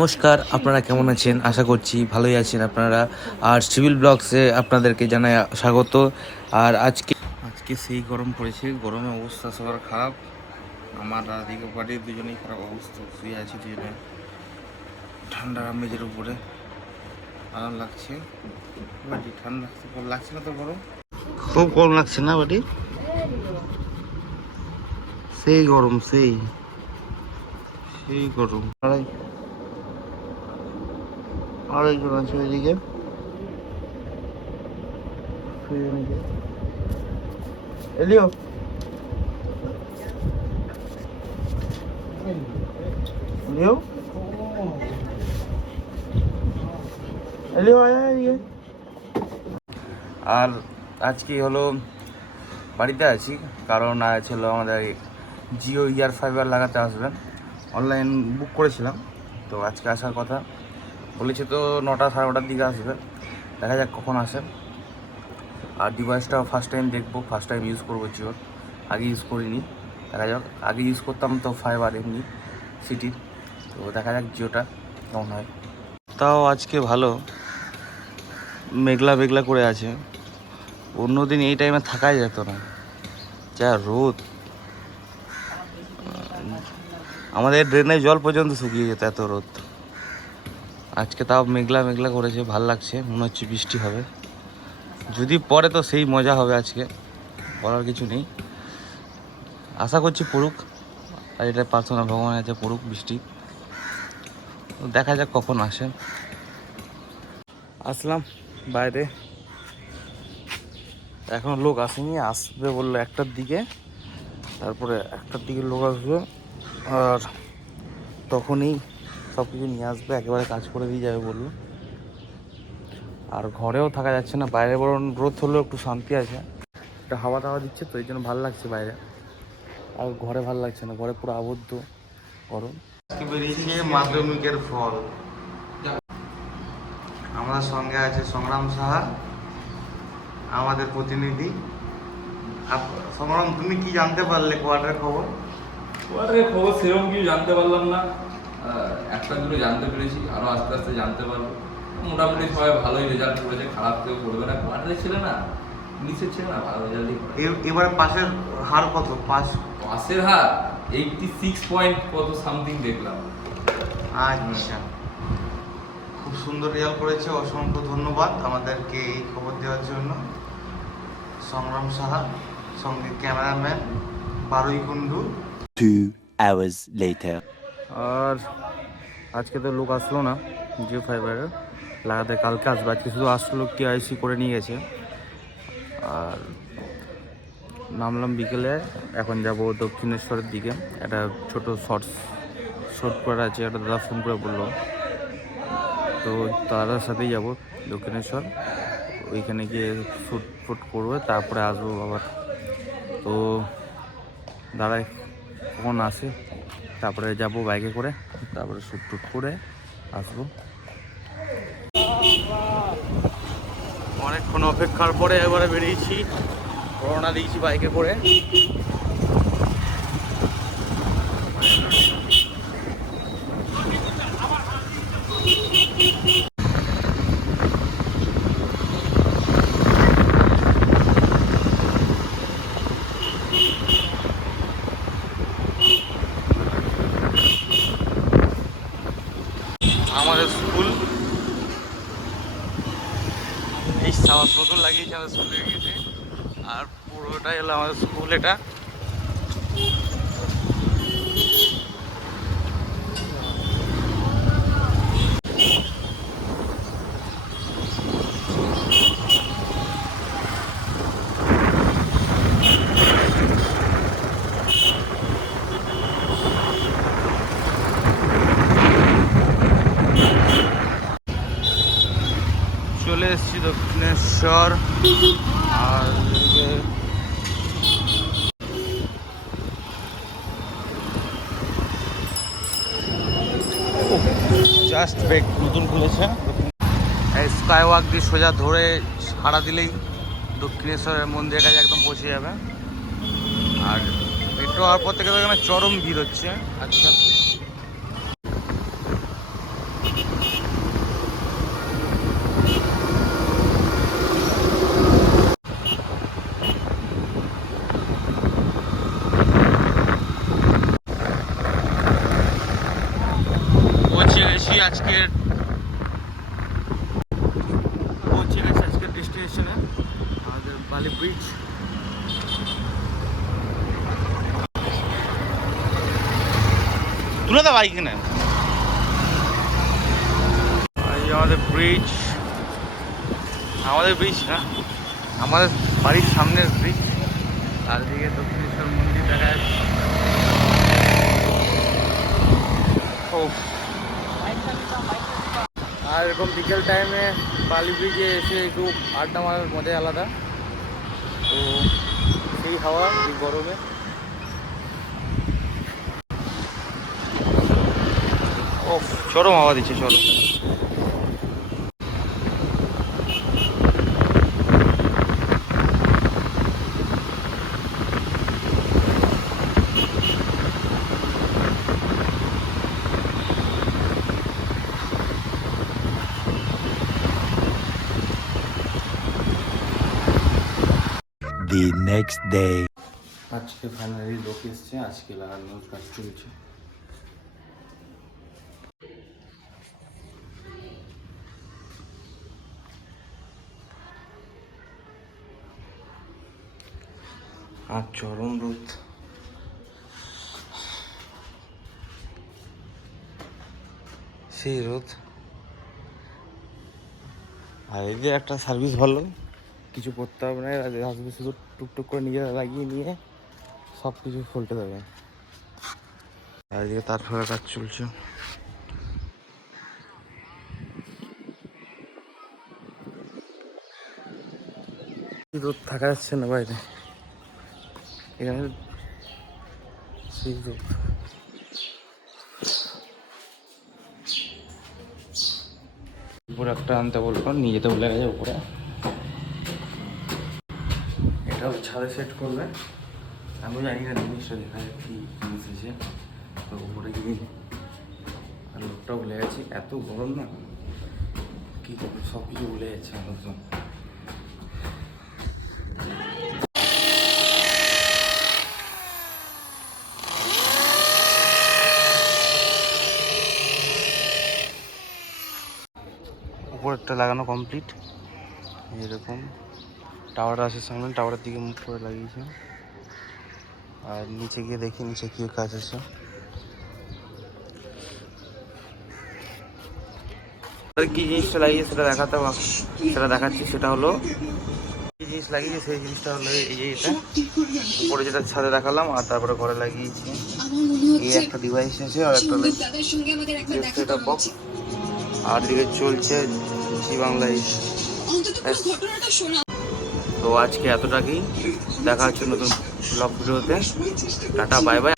নমস্কার, আপনারা কেমন আছেন? আশা করছি ভালোই আছেন আপনারা। আর সিভিল ব্লগসে আপনাদেরকে জানাই স্বাগত। আর আজকে সেই গরম পড়েছে, গরমে অবস্থা সবার খারাপ। আমার দিকে বাড়ির দুজনেই খারাপ অবস্থা, শুয়ে আছি দুজনে ঠান্ডা মেঝের উপরে। আরাম লাগছে, বাড়ি ঠান্ডা লাগছে না তো, গরম খুব গরম লাগছে না বাড়ি? সেই গরম, সেই গরম। আরেকজন আছে ওইদিকে, এলিও এলিও এলিও আয়া এদিকে। আর আজকে হলো বাড়িতে আছি, কারণ আজ হলো আমাদের জিও ইয়ার ফাইবার লাগাতে আসবেন। অনলাইন বুক করেছিলাম, তো আজকে আসার কথা বলেছে, তো 9টা 9:30 দিকে আসবে। দেখা যাক কখন আসে। আর ডিভাইসটাও ফার্স্ট টাইম দেখবো, ফার্স্ট টাইম ইউজ করবো জিওর, আগে ইউজ করিনি। দেখা যাক, আগে ইউজ করতাম তো ফাইবার এমনি সিটির, তো দেখা যাক জিওটা কেমন হয়। তাও আজকে ভালো, মেঘলা মেঘলা করে আছে। অন্যদিন এই টাইমে থাকাই যেত না, যা রোদ। আমাদের ড্রেনের জল পর্যন্ত শুকিয়ে যেত, এত রোদ। আজকে তাও মেঘলা মেঘলা করেছে, ভাল লাগছে, মনে হচ্ছে বৃষ্টি হবে। যদি পরে তো সেই মজা হবে, আজকে বলার কিছু নেই। আশা করছি পড়ুক, আর এটা প্রার্থনা ভগবানের কাছে পড়ুক বৃষ্টি। দেখা যাক কখন আসে। আসলাম বাইরে, এখনো লোক আসেনি, আসবে বললো 1টার দিকে। তারপরে 1টার দিকে লোক আসবে, আর তখনই সব কিছু নিয়ে আসবে, একেবারে কাজ করে দিয়ে যাবে বললো। আর ঘরেও থাকা যাচ্ছে না, বাইরে বরং রোদ হলেও একটু শান্তি আছে, একটা হাওয়া টাওয়া দিচ্ছে, তো এই জন্য ভালো লাগছে বাইরে। আর ঘরে ভালো লাগছে না, ঘরে পুরো আবদ্ধ গরম। বেরিয়েছে মাধ্যমিকের ফল। আমাদের সঙ্গে আছে সংগ্রাম সাহা, আমাদের প্রতিনিধি। সংগ্রাম, তুমি কি জানতে পারলে কোয়ার্টারের খবর? কোয়ার্টারের খবর সেরকম কিছু জানতে পারলাম না, একটা দুটো জানতে পেরেছি, আরও আস্তে আস্তে জানতে পারবো। মোটামুটি সবাই ভালোই রেজাল্ট করেছে, খারাপ কেউ করবে না। কোয়ার্টারের ছিল না, নিচের ছিল না, ভালো রেজাল্টই করে। এবারে পাশের হার কত? পাসের হার 86 পয়েন্ট কত সামথিং দেখলাম। আচ্ছা, খুব সুন্দর রেজাল্ট করেছে, অসংখ্য ধন্যবাদ আমাদেরকে এই খবর দেওয়ার জন্য। সংগ্রাম সাহা, সঙ্গে cameraman Barui Kundu. 2 hours later. আর আজকে তো লোক আসলো না জিও ফাইবারের লাগাতে, কালকে আসবে। আজকে শুধু আসলো, কেআইসি করে নিয়ে গেছে। আর নামলাম বিকেলে, এখন যাব দক্ষিণেশ্বরের দিকে। একটা ছোট শর্ট করা আছে, একটা দাদা ফোন করে বললো, তো দাদার সাথেই যাব দক্ষিণেশ্বর। ওইখানে গিয়ে শ্যুট ফুট করবে, তারপরে আসবো আবার। তো দাঁড়ায় কখন আসে, তারপরে যাব বাইকে করে, তারপরে শ্যুট টুট করে আসবো। অনেকক্ষণ অপেক্ষার পরে এবারে বেরিয়েছি, রওনা দিয়েছি বাইকে করে। আমাদের স্কুল, এই সাবাস মতো লাগিয়েছে আমাদের স্কুলে গেছে, আর পুরোটাই হলো আমাদের স্কুল। এটা চলে এসেছি দক্ষিণেশ্বর। আর জাস্ট ব্রেক নতুন খুলেছে, এই স্কাই ওয়াক দিয়ে সোজা ধরে হাঁটা দিলেই দক্ষিণেশ্বরের মন্দিরের কাছে একদম পৌঁছে যাবে। আর মেট্রো হওয়ার পর থেকে তো এখানে চরম ভিড় হচ্ছে আজকাল। আজকের পৌঁছে গেছে আজকের ডেস্টিনেশনে, আমাদের বালি ব্রিজ। তুলে দাও বাইক না, আমাদের ব্রিজ, আমাদের ব্রিজ না, আমাদের বাড়ির সামনের ব্রিজ। আর দিকে দক্ষিণেশ্বর মন্দির দেখা যাচ্ছে। আর এরকম বিকেল টাইমে বালি ব্রিজে এসে একটু আড্ডা মারার মজাই আলাদা। তো সেই হাওয়া, এই গরমে চরম হাওয়া দিচ্ছে। চলো The next day. আজকে ফাইনালি লোক এসছে, আজকে লাগানোর কাজ চলছে। আর চরম রোদ, সেই রোদ। আর এই যে একটা সার্ভিস ভালো, কিছু করতে হবে না, আসবে শুধু টুকটুক করে নিজেরা লাগিয়ে নিয়ে সব কিছু ফলতে দেবে। আর এদিকে তারপরে কাজ চলছে। রোদ থাকা যাচ্ছে না বাইরে, এখানে সেই রোদ। উপরে একটা আনতে বলবো, নিয়ে যেতে বলে গেছে উপরে। এটা ছাদে সেট করবে, আমি জানি না জিনিসটা দেখা যায় কি এসেছে। তো উপরে গিয়ে আর লোকটা ভুলে গেছি, এত গরম না কি করবো, সব কিছু ভুলে যাচ্ছে একদম। উপরেরটা লাগানো কমপ্লিট, এরকম টাওয়ার আছে সামনে, টাওয়ারের দিকে মুখ করে লাগিয়েছে। আর নিচে গিয়ে দেখি নিচে কি কাজ আছে। কি জিনিসটা লাগিয়েছে সেটা দেখাতে, সেটা দেখাচ্ছি। সেটা হলো কি জিনিস লাগিয়েছে, সেই জিনিসটা হলো এই যে এটা উপরে যেটা ছাদে দেখালাম, আর তারপরে ঘরে লাগিয়েছি এই একটা ডিভাইস আছে, আর একটা সেটা বক্স। আর দিকে চলছে জি বাংলায়। তো আজকে এতটাই, দেখা হচ্ছে নতুন ব্লগ ভিডিওতে। Tata, bye bye.